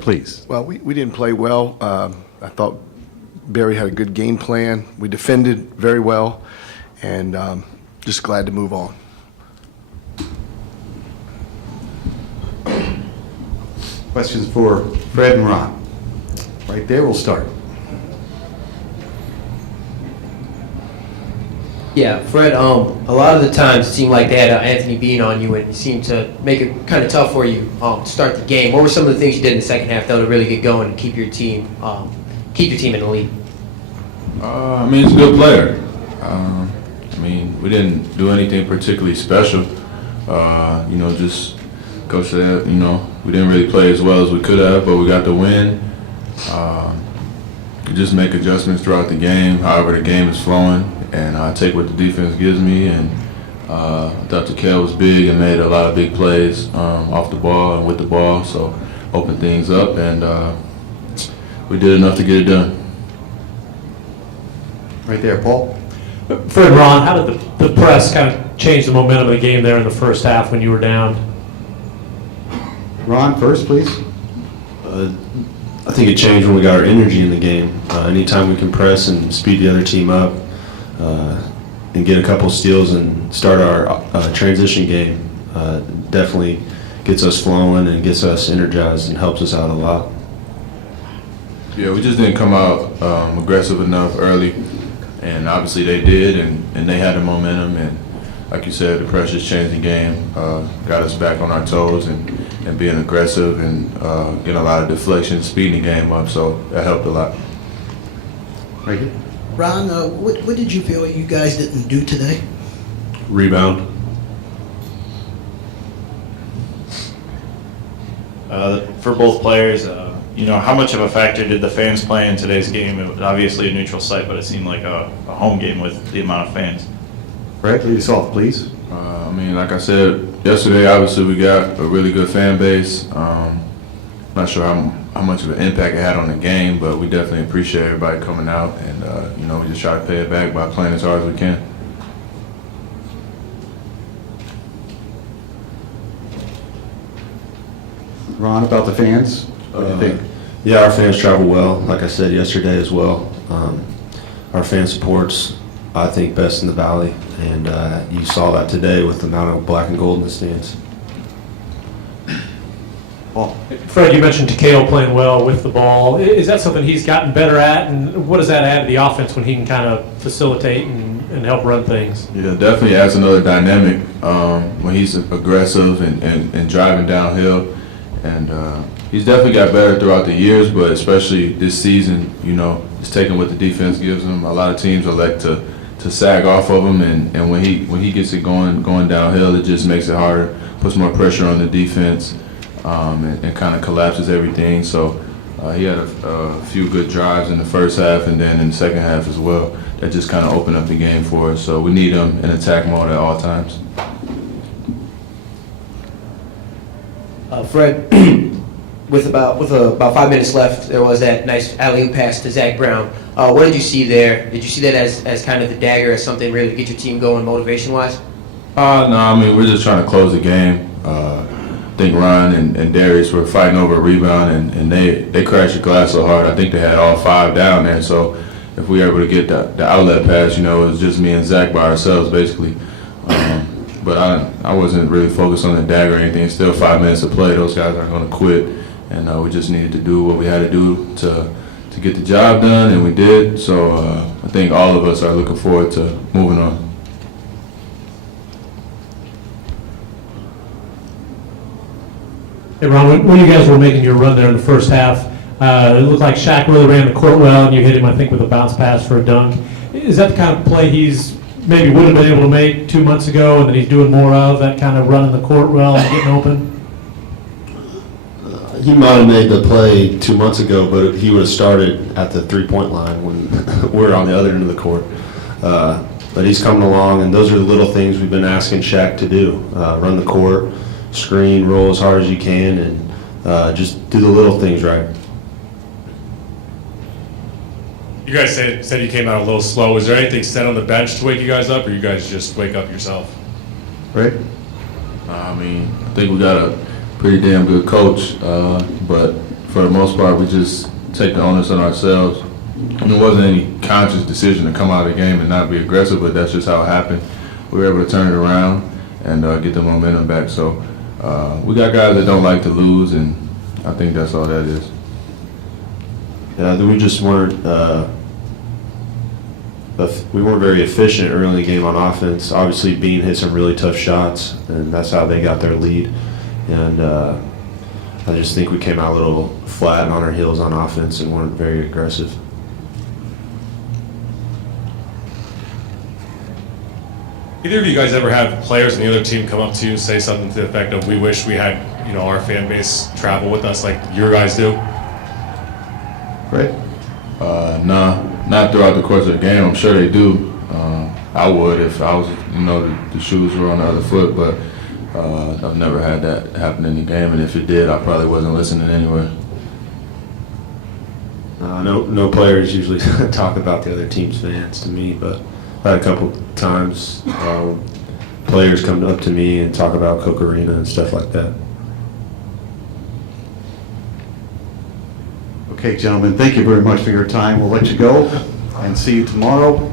Fred, please. Well, we didn't play well. I thought Barry had a good game plan. We defended very well, and just glad to move on. Questions for Fred and Ron? Right there, we'll start. Yeah, Fred, a lot of the times it seemed like they had Anthony Bean on you, and he seemed to make it kind of tough for you to start the game. What were some of the things you did in the second half, though, to really get going and keep your team in the lead? I mean, he's a good player. I mean, we didn't do anything particularly special. Just Coach said, we didn't really play as well as we could have, but we got the win. You just make adjustments throughout the game, however the game is flowing, and I take what the defense gives me. And I thought Takeo was big and made a lot of big plays off the ball and with the ball, so opened things up, and we did enough to get it done. Right there, Paul. Fred, Ron, how did the press kind of change the momentum of the game there in the first half when you were down? Ron, first, please. I think it changed when we got our energy in the game. Anytime we can press and speed the other team up and get a couple steals and start our transition game, definitely gets us flowing and gets us energized and helps us out a lot. Yeah, we just didn't come out aggressive enough early, and obviously they did, and they had the momentum, and like you said, the pressure's changed the game, got us back on our toes and being aggressive and getting a lot of deflection, speeding the game up, so that helped a lot. Right here. Ron, what did you feel you guys didn't do today? Rebound. For both players, how much of a factor did the fans play in today's game? It was obviously a neutral site, but it seemed like a home game with the amount of fans. Fred, lead us off, please. Like I said yesterday, obviously we got a really good fan base. Not sure how much of an impact it had on the game, but we definitely appreciate everybody coming out, and we just try to pay it back by playing as hard as we can. Ron, about the fans, what do you think? Yeah, our fans travel well, like I said yesterday as well. Our fan support's, I think, best in the Valley, and you saw that today with the amount of black and gold in the stands. Paul. Fred, you mentioned Takeo playing well with the ball. Is that something he's gotten better at, and what does that add to the offense when he can kind of facilitate and help run things? Yeah, definitely adds another dynamic when he's aggressive and driving downhill. And he's definitely got better throughout the years, but especially this season, he's taking what the defense gives him. A lot of teams elect to sag off of him, and when he gets it going downhill, it just makes it harder, puts more pressure on the defense, and kind of collapses everything. So he had a few good drives in the first half, and then in the second half as well. That just kind of opened up the game for us. So we need him in attack mode at all times. Fred, with about 5 minutes left, there was that nice alley-oop pass to Zach Brown. What did you see there? Did you see that as kind of the dagger, as something really to get your team going motivation-wise? No, we're just trying to close the game. I think Ryan and Darius were fighting over a rebound, and they crashed the glass so hard. I think they had all five down there. So if we were able to get the outlet pass, it was just me and Zach by ourselves, basically. But I wasn't really focused on the dagger or anything. It's still 5 minutes to play. Those guys aren't going to quit. And we just needed to do what we had to do to get the job done, and we did. So I think all of us are looking forward to moving on. Hey, Ron, when you guys were making your run there in the first half, it looked like Shaq really ran the court well, and you hit him, I think, with a bounce pass for a dunk. Is that the kind of play he's maybe would have been able to make 2 months ago, and that he's doing more of, that kind of running the court well and getting open? He might have made the play 2 months ago, but he would have started at the three-point line when we're on the other end of the court. But he's coming along, and those are the little things we've been asking Shaq to do. Run the court, screen, roll as hard as you can, and just do the little things right. You guys said you came out a little slow. Was there anything said on the bench to wake you guys up, or you guys just wake up yourself? Right? I think we got a pretty damn good coach, but for the most part, we just take the onus on ourselves. And it wasn't any conscious decision to come out of the game and not be aggressive, but that's just how it happened. We were able to turn it around and get the momentum back. So we got guys that don't like to lose, and I think that's all that is. Yeah, we just weren't very efficient early in the game on offense. Obviously, Bean hit some really tough shots, and that's how they got their lead. And I just think we came out a little flat on our heels on offense and weren't very aggressive. Either of you guys ever have players in the other team come up to you and say something to the effect of, "We wish we had, our fan base travel with us like your guys do"? Fred? Nah, not throughout the course of the game. I'm sure they do. I would if I was, the shoes were on the other foot, but I've never had that happen in the game, and if it did, I probably wasn't listening anyway. No players usually talk about the other team's fans to me, but I've had a couple times players come up to me and talk about Coke Arena and stuff like that. Okay, gentlemen, thank you very much for your time. We'll let you go and see you tomorrow.